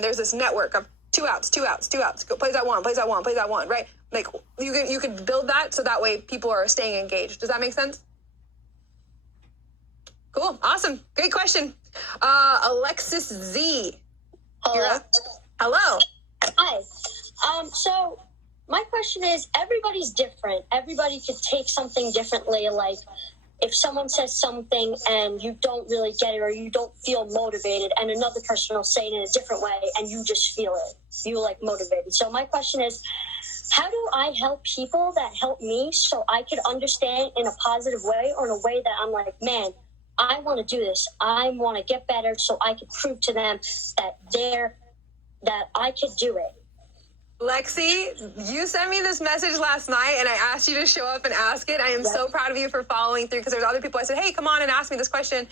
there's this network of 2 outs, 2 outs, 2 outs. Go, plays out one, plays out one, plays out one, right? Like you could build that so that way people are staying engaged. Does that make sense? Cool. Awesome. Great question. Alexis Z. Hello. Hello. Hi. So my question is, everybody's different. Everybody could take something differently. Like if someone says something and you don't really get it or you don't feel motivated, and another person will say it in a different way and you just feel it. You like motivated. So my question is, how do I help people that help me so I could understand in a positive way or in a way that I'm like, man, I want to do this. I want to get better so I could prove to them that I could do it. Lexi, you sent me this message last night and I asked you to show up and ask it. I am so proud of you for following through because there's other people I said, hey, come on and ask me this question.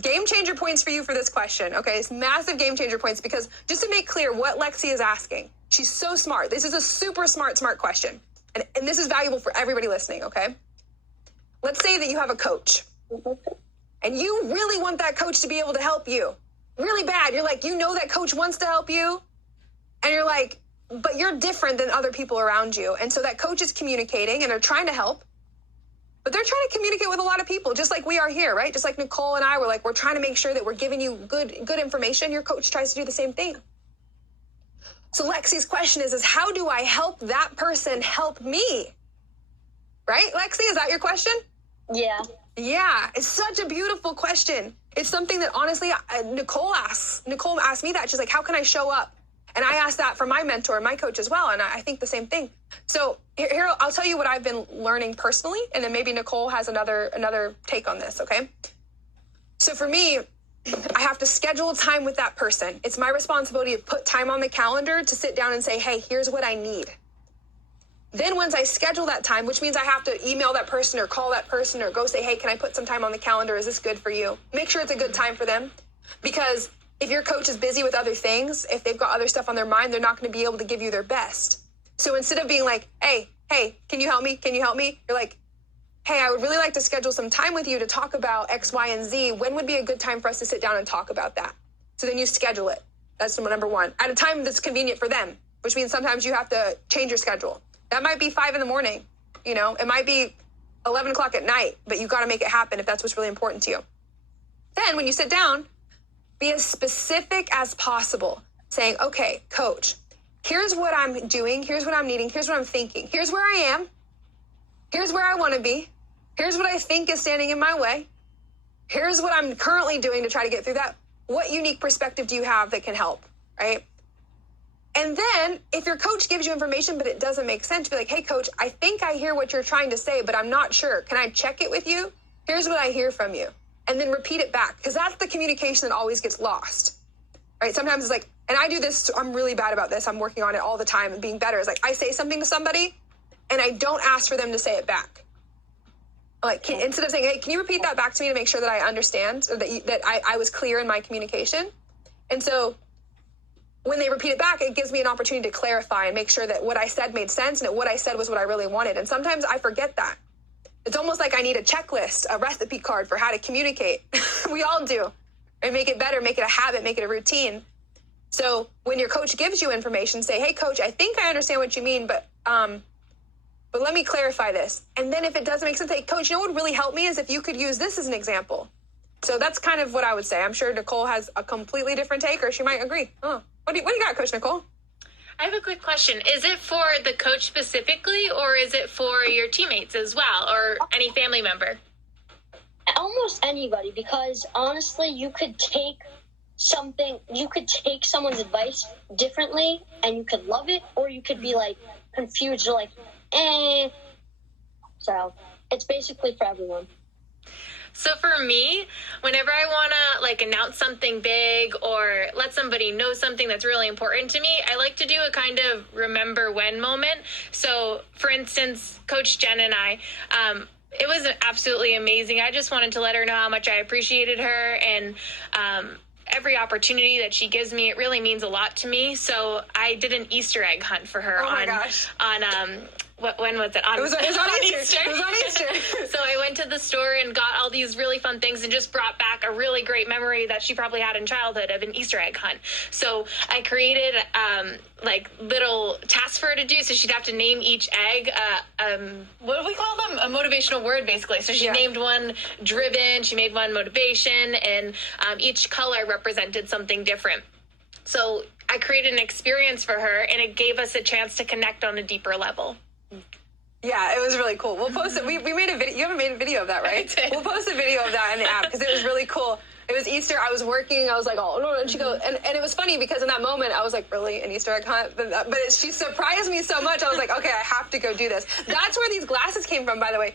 Game changer points for you for this question. Okay, it's massive game changer points because just to make clear what Lexi is asking, she's so smart. This is a super smart question. And this is valuable for everybody listening, okay? Let's say that you have a coach and you really want that coach to be able to help you really bad. You're like, you know that coach wants to help you and you're like, but you're different than other people around you. And so that coach is communicating and they're trying to help, but they're trying to communicate with a lot of people, just like we are here, right? Just like Nicole and I were like, we're trying to make sure that we're giving you good information. Your coach tries to do the same thing. So Lexi's question is how do I help that person help me? Right, Lexi? Is that your question? Yeah. Yeah, it's such a beautiful question. It's something that honestly, Nicole asks. Nicole asked me that. She's like, how can I show up? And I asked that for my mentor, my coach as well. And I think the same thing. So here, I'll tell you what I've been learning personally. And then maybe Nicole has another take on this. Okay. So for me, I have to schedule time with that person. It's my responsibility to put time on the calendar to sit down and say, hey, here's what I need. Then once I schedule that time, which means I have to email that person or call that person or go say, hey, can I put some time on the calendar? Is this good for you? Make sure it's a good time for them. Because if your coach is busy with other things, if they've got other stuff on their mind, they're not going to be able to give you their best. So instead of being like, hey, can you help me? Can you help me? You're like, hey, I would really like to schedule some time with you to talk about X, Y, and Z. When would be a good time for us to sit down and talk about that? So then you schedule it. That's number one. At a time that's convenient for them, which means sometimes you have to change your schedule. That might be 5 a.m. You know, it might be 11 o'clock at night, but you got to make it happen if that's what's really important to you. Then when you sit down, be as specific as possible, saying, okay, coach, here's what I'm doing. Here's what I'm needing. Here's what I'm thinking. Here's where I am. Here's where I want to be. Here's what I think is standing in my way. Here's what I'm currently doing to try to get through that. What unique perspective do you have that can help, right? And then if your coach gives you information, but it doesn't make sense, be like, hey, coach, I think I hear what you're trying to say, but I'm not sure. Can I check it with you? Here's what I hear from you. And then repeat it back, because that's the communication that always gets lost, right? Sometimes it's like, and I do this, I'm really bad about this. I'm working on it all the time and being better. It's like, I say something to somebody and I don't ask for them to say it back. Like, instead of saying, hey, can you repeat that back to me to make sure that I understand or that I was clear in my communication? And so when they repeat it back, it gives me an opportunity to clarify and make sure that what I said made sense and that what I said was what I really wanted. And sometimes I forget that. It's almost like I need a checklist, a recipe card for how to communicate. We all do. And make it better, make it a habit, make it a routine. So when your coach gives you information, say, hey, coach, I think I understand what you mean, but let me clarify this. And then if it doesn't make sense, say, coach, you know what would really help me is if you could use this as an example. So that's kind of what I would say. I'm sure Nicole has a completely different take, or she might agree. Oh, what do you got, Coach Nicole? I have a quick question. Is it for the coach specifically, or is it for your teammates as well, or any family member? Almost anybody, because honestly, you could take someone's advice differently and you could love it, or you could be like confused or like, eh. So it's basically for everyone. So for me, whenever I want to like announce something big or let somebody know something that's really important to me, I like to do a kind of remember when moment. So for instance, Coach Jen and I, it was absolutely amazing. I just wanted to let her know how much I appreciated her, and every opportunity that she gives me, it really means a lot to me. So I did an Easter egg hunt for her when was it? It was on Easter. It was on Easter. So I went to the store and got all these really fun things and just brought back a really great memory that she probably had in childhood of an Easter egg hunt. So I created like little tasks for her to do. So she'd have to name each egg. What do we call them? A motivational word, basically. So she named one driven. She made one motivation, and each color represented something different. So I created an experience for her, and it gave us a chance to connect on a deeper level. Yeah, it was really cool. We'll post it. We made a video. You haven't made a video of that, right? I did. We'll post a video of that in the app because it was really cool. It was Easter. I was working. I was like, oh, no. And she goes, and it was funny because in that moment, I was like, really? An Easter egg hunt? But she surprised me so much. I was like, okay, I have to go do this. That's where these glasses came from, by the way.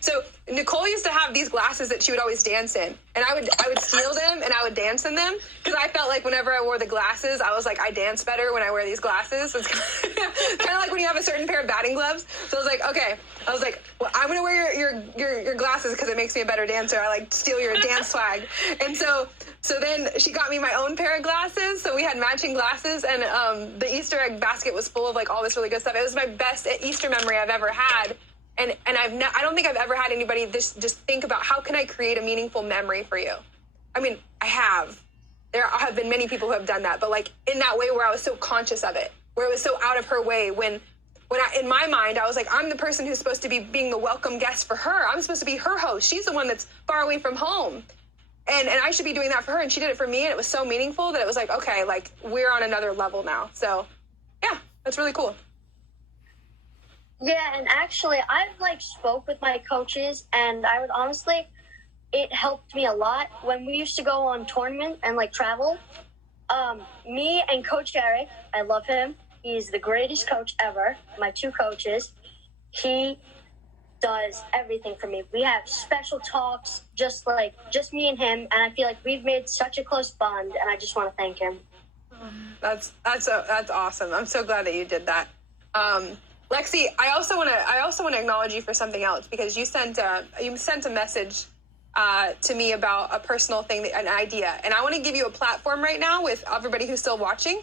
So Nicole used to have these glasses that she would always dance in. And I would steal them and I would dance in them because I felt like whenever I wore the glasses, I was like, I dance better when I wear these glasses. It's kind of like when you have a certain pair of batting gloves. So I was like, okay. I was like, well, I'm going to wear your glasses because it makes me a better dancer. I like steal your dance swag. And so then she got me my own pair of glasses. So we had matching glasses, and the Easter egg basket was full of like all this really good stuff. It was my best Easter memory I've ever had. And I don't think I've ever had anybody just think about how can I create a meaningful memory for you? I mean, I have. There have been many people who have done that, but like in that way where I was so conscious of it, where it was so out of her way when in my mind, I was like, I'm the person who's supposed to be being the welcome guest for her. I'm supposed to be her host. She's the one that's far away from home. And I should be doing that for her. And she did it for me. And it was so meaningful that it was like, okay, like we're on another level now. So yeah, that's really cool. Yeah, and actually, I've like spoke with my coaches, and I would honestly, it helped me a lot when we used to go on tournament and like travel. Me and Coach Eric, I love him. He's the greatest coach ever. My two coaches, he does everything for me. We have special talks, just me and him, and I feel like we've made such a close bond, and I just want to thank him. That's awesome. I'm so glad that you did that. Lexi, I also want to acknowledge you for something else because you sent a message to me about a personal thing, an idea, and I want to give you a platform right now with everybody who's still watching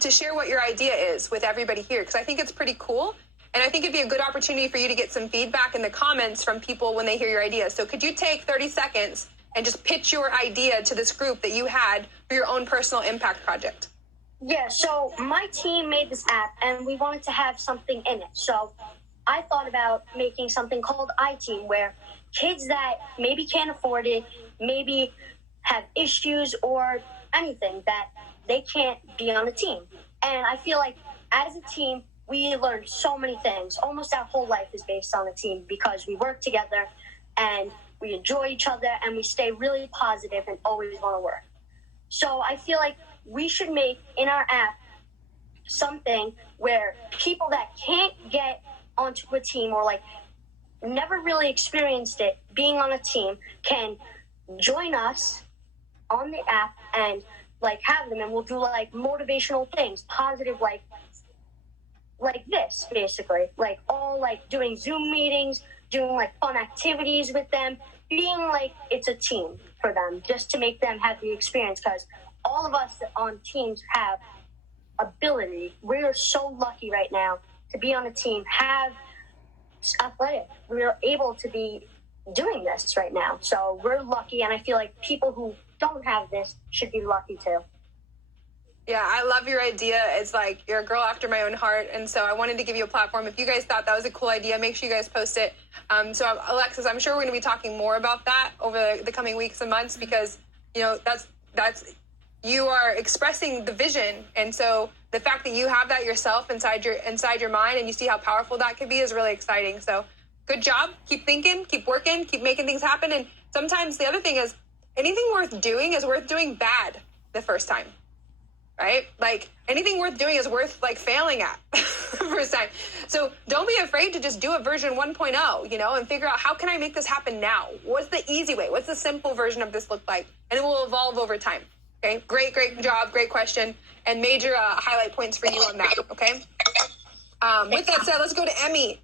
to share what your idea is with everybody here because I think it's pretty cool, and I think it'd be a good opportunity for you to get some feedback in the comments from people when they hear your idea. So could you take 30 seconds and just pitch your idea to this group that you had for your own personal impact project? Yeah, so my team made this app, and we wanted to have something in it. So I thought about making something called iTeam, where kids that maybe can't afford it, maybe have issues or anything that they can't be on a team. And I feel like as a team, we learn so many things. Almost our whole life is based on a team because we work together and we enjoy each other and we stay really positive and always want to work. So I feel like we should make in our app something where people that can't get onto a team or like never really experienced it being on a team can join us on the app and like have them, and we'll do like motivational things, positive, like this basically, like all like doing Zoom meetings, doing like fun activities with them, being like it's a team for them, just to make them have the experience, because all of us on teams have ability. We're so lucky right now to be on a team, have athletic. We're able to be doing this right now. So we're lucky, and I feel like people who don't have this should be lucky too. Yeah, I love your idea. It's like you're a girl after my own heart, and so I wanted to give you a platform. If you guys thought that was a cool idea, make sure you guys post it. So Alexis, I'm sure we're going to be talking more about that over the coming weeks and months because, you know, that's you are expressing the vision, and so the fact that you have that yourself inside your mind and you see how powerful that could be is really exciting. So good job. Keep thinking, keep working, keep making things happen. And sometimes the other thing is anything worth doing is worth doing bad the first time, right? Like anything worth doing is worth like failing at the first time. So don't be afraid to just do a version 1.0, you know, and figure out how can I make this happen now? What's the easy way? What's the simple version of this look like? And it will evolve over time. Okay, great job, great question, and major highlight points for you on that, okay? With that said, let's go to Emmy.